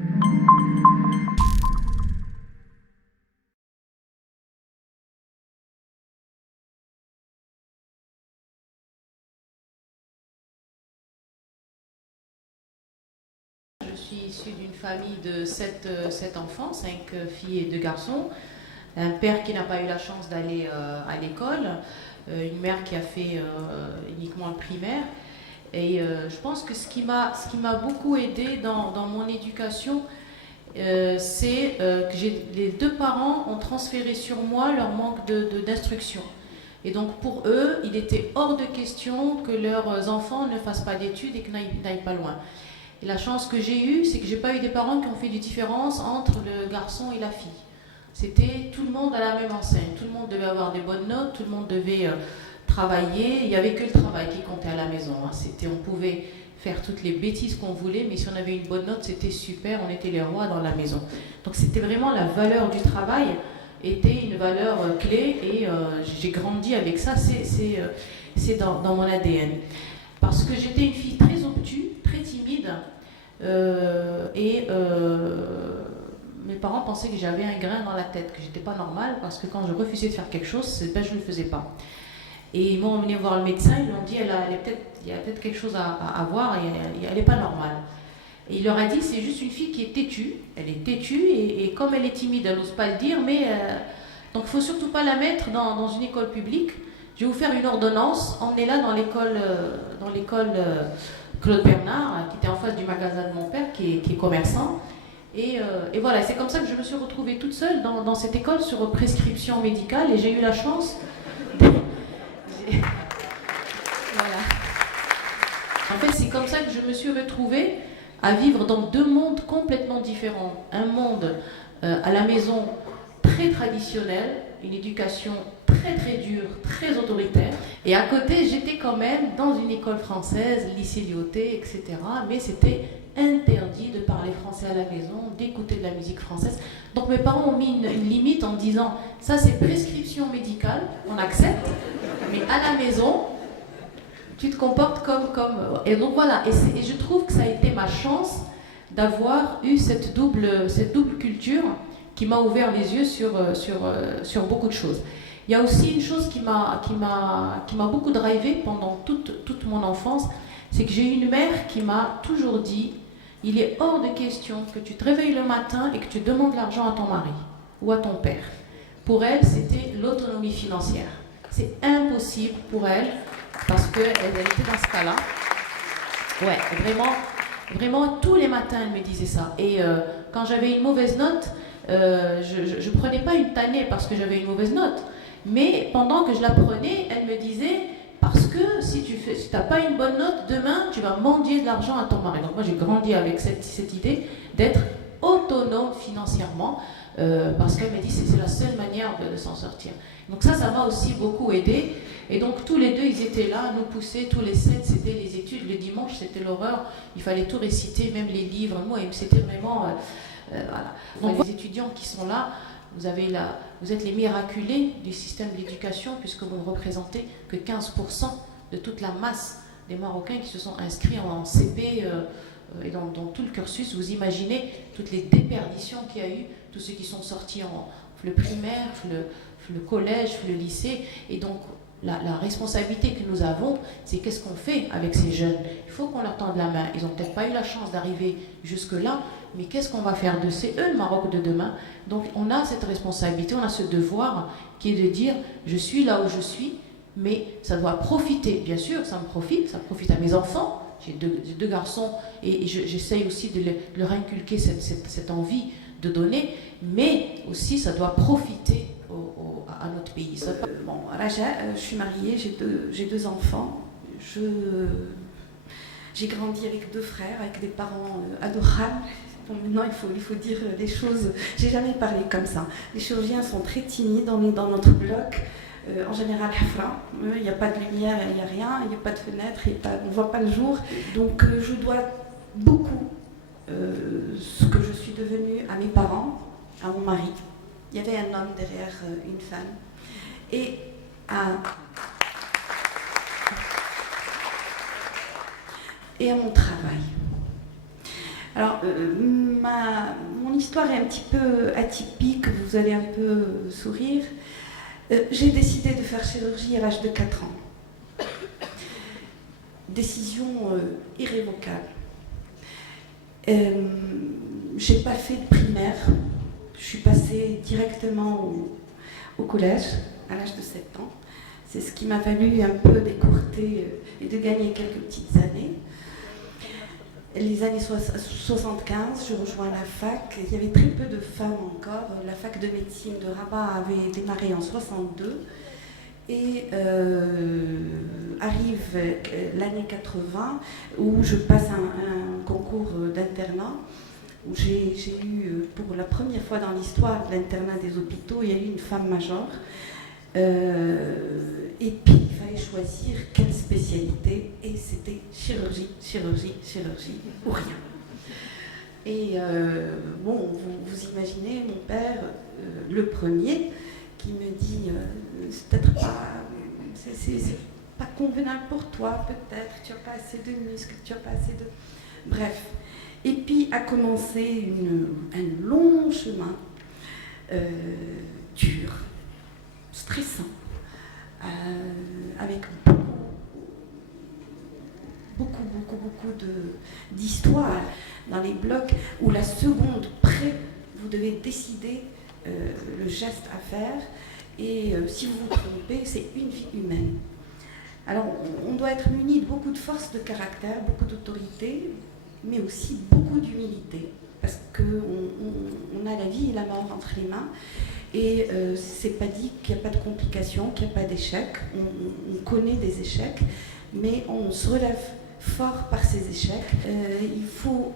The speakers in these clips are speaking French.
Je suis issue d'une famille de 7 enfants, 5 filles et 2 garçons. Un père qui n'a pas eu la chance d'aller à l'école, une mère qui a fait uniquement le primaire. Et je pense que ce qui m'a beaucoup aidé dans mon éducation, c'est que les 2 parents ont transféré sur moi leur manque d'instruction. Et donc pour eux, il était hors de question que leurs enfants ne fassent pas d'études et qu'ils n'aillent pas loin. Et la chance que j'ai eue, c'est que j'ai pas eu des parents qui ont fait des différences entre le garçon et la fille. C'était tout le monde à la même enseigne. Tout le monde devait avoir des bonnes notes, tout le monde devait travailler. Il n'y avait que le travail qui comptait à la maison. On pouvait faire toutes les bêtises qu'on voulait, mais si on avait une bonne note, c'était super, on était les rois dans la maison. Donc c'était vraiment la valeur du travail, était une valeur clé, et j'ai grandi avec ça, c'est dans mon ADN. Parce que j'étais une fille très obtuse, très timide, et mes parents pensaient que j'avais un grain dans la tête, que j'étais pas normale, parce que quand je refusais de faire quelque chose, je ne le faisais pas. Et ils m'ont emmené voir le médecin, ils lui ont dit il y a peut-être quelque chose à voir, et elle n'est pas normale. Et il leur a dit c'est juste une fille qui est têtue, elle est têtue, et comme elle est timide, elle n'ose pas le dire, mais donc il ne faut surtout pas la mettre dans une école publique. Je vais vous faire une ordonnance, emmenez-la dans l'école Claude Bernard, qui était en face du magasin de mon père, qui est commerçant. Et voilà, c'est comme ça que je me suis retrouvée toute seule dans cette école sur prescription médicale, et j'ai eu la chance voilà. En fait, c'est comme ça que je me suis retrouvée à vivre dans 2 mondes complètement différents. Un monde à la maison très traditionnel, une éducation très très dure, très autoritaire. Et à côté, j'étais quand même dans une école française, lycée Lyautey, etc. Mais c'était interdit de parler français à la maison, d'écouter de la musique française. Donc mes parents ont mis une limite en disant ça c'est prescription médicale, on accepte, mais à la maison, tu te comportes comme... Et donc voilà, et je trouve que ça a été ma chance d'avoir eu cette double culture qui m'a ouvert les yeux sur beaucoup de choses. Il y a aussi une chose qui m'a beaucoup drivé pendant toute mon enfance, c'est que j'ai eu une mère qui m'a toujours dit il est hors de question que tu te réveilles le matin et que tu demandes l'argent à ton mari ou à ton père. Pour elle, c'était l'autonomie financière. C'est impossible pour elle, parce qu'elle était dans ce cas-là. Ouais, vraiment, tous les matins, elle me disait ça. Et quand j'avais une mauvaise note, je ne prenais pas une tannée parce que j'avais une mauvaise note. Mais pendant que je la prenais, elle me disait parce que si tu n'as pas une bonne note, demain, tu vas mendier de l'argent à ton mari. Donc moi, j'ai grandi avec cette idée d'être autonome financièrement, parce qu'elle m'a dit c'est la seule manière de s'en sortir. Donc ça m'a aussi beaucoup aidé. Et donc tous les 2, ils étaient là, nous poussaient, tous les 7, c'était les études. Le dimanche, c'était l'horreur. Il fallait tout réciter, même les livres. Moi, c'était vraiment... voilà. Donc les étudiants qui sont là, vous êtes les miraculés du système d'éducation, puisque vous ne représentez que 15% de toute la masse des Marocains qui se sont inscrits en CP et dans tout le cursus. Vous imaginez toutes les déperditions qu'il y a eu, tous ceux qui sont sortis en le primaire, le collège, le lycée. Et donc la responsabilité que nous avons, c'est qu'est-ce qu'on fait avec ces jeunes. Il faut qu'on leur tende la main. Ils n'ont peut-être pas eu la chance d'arriver jusque-là, mais qu'est-ce qu'on va faire de c'est eux le Maroc de demain. Donc on a cette responsabilité, on a ce devoir qui est de dire je suis là où je suis, mais ça doit profiter. Bien sûr, ça profite à mes enfants. J'ai deux garçons, et j'essaye aussi de leur inculquer cette envie de donner, mais aussi ça doit profiter à notre pays. Bon, Raja, je suis mariée, j'ai deux enfants. J'ai grandi avec 2 frères, avec des parents adorables. Bon, maintenant, il faut dire les choses. J'ai jamais parlé comme ça. Les chirurgiens sont très timides. On est dans notre bloc. En général, Hafra. Il n'y a pas de lumière, il n'y a rien. Il n'y a pas de fenêtre, on ne voit pas le jour. Donc, je dois beaucoup ce que je suis devenue à mes parents, à mon mari. Il y avait un homme derrière une femme. Et à mon travail. Alors, Mon histoire est un petit peu atypique, vous allez un peu sourire. J'ai décidé de faire chirurgie à l'âge de 4 ans. Décision irrévocable. J'ai pas fait de primaire. Je suis passée directement au collège à l'âge de 7 ans. C'est ce qui m'a valu un peu d'écourter et de gagner quelques petites années. Les années 75, je rejoins la fac. Il y avait très peu de femmes encore. La fac de médecine de Rabat avait démarré en 62. Et arrive l'année 80 où je passe un concours d'internat où j'ai eu, pour la première fois dans l'histoire de l'internat des hôpitaux, il y a eu une femme major. Et puis il fallait choisir quelle spécialité, et c'était chirurgie, chirurgie, chirurgie ou rien. Et bon, vous imaginez mon père, le premier, qui me dit c'est peut-être pas, c'est pas convenable pour toi, peut-être, tu n'as pas assez de muscles, tu n'as pas assez de... Bref. Et puis a commencé un long chemin dur, stressant, avec beaucoup d'histoires dans les blocs où la seconde près, vous devez décider le geste à faire, et si vous vous trompez, c'est une vie humaine. Alors on doit être muni de beaucoup de force de caractère, beaucoup d'autorité, mais aussi beaucoup d'humilité, parce qu'on a la vie et la mort entre les mains, et c'est pas dit qu'il n'y a pas de complications, qu'il n'y a pas d'échecs. On connaît des échecs, mais on se relève fort par ces échecs. Il faut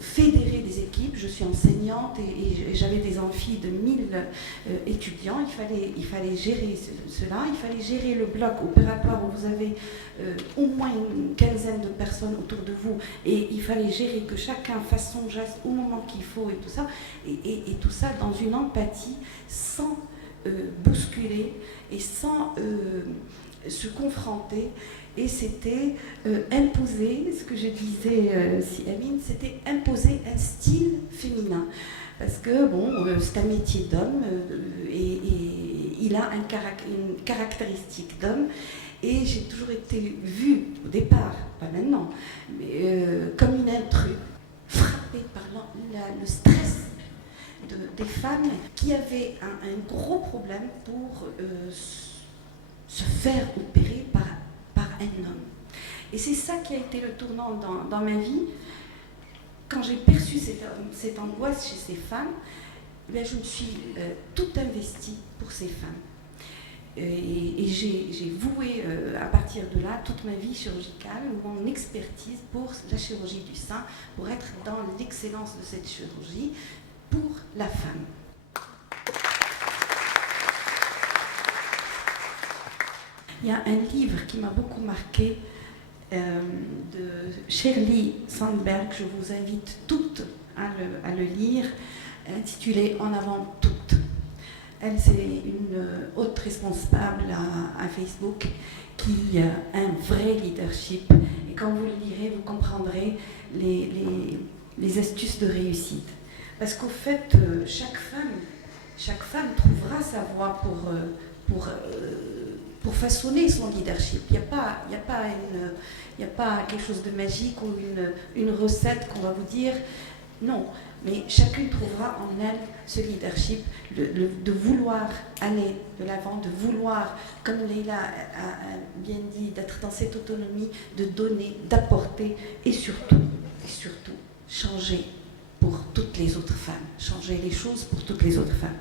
fédérer des équipes. Je suis enseignante et j'avais des amphis de 1000 étudiants. Il fallait gérer cela. Il fallait gérer le bloc opératoire où vous avez au moins une quinzaine de personnes autour de vous, et il fallait gérer que chacun fasse son geste au moment qu'il faut et tout ça, et tout ça dans une empathie, sans bousculer et sans se confronter. Et c'était imposer, ce que je disais si Amine, c'était imposer un style féminin. Parce que, bon, c'est un métier d'homme et il a une caractéristique d'homme. Et j'ai toujours été vue, au départ, pas maintenant, mais comme une intruse, frappée par le stress des femmes qui avaient un gros problème pour se faire opérer par un homme. Et c'est ça qui a été le tournant dans ma vie. Quand j'ai perçu cette angoisse chez ces femmes, bien, je me suis tout investie pour ces femmes. Et j'ai voué à partir de là toute ma vie chirurgicale, mon expertise pour la chirurgie du sein, pour être dans l'excellence de cette chirurgie pour la femme. Il y a un livre qui m'a beaucoup marqué de Shirley Sandberg, je vous invite toutes à le lire, intitulé En avant toutes. Elle, c'est une haute responsable à Facebook qui a un vrai leadership. Et quand vous le lirez, vous comprendrez les astuces de réussite. Parce qu'au fait, chaque femme trouvera sa voie pour façonner son leadership. Il n'y a pas quelque chose de magique ou une recette qu'on va vous dire. Non, mais chacune trouvera en elle ce leadership, de vouloir aller de l'avant, de vouloir, comme Leïla a bien dit, d'être dans cette autonomie, de donner, d'apporter, et surtout, changer pour toutes les autres femmes, changer les choses pour toutes les autres femmes.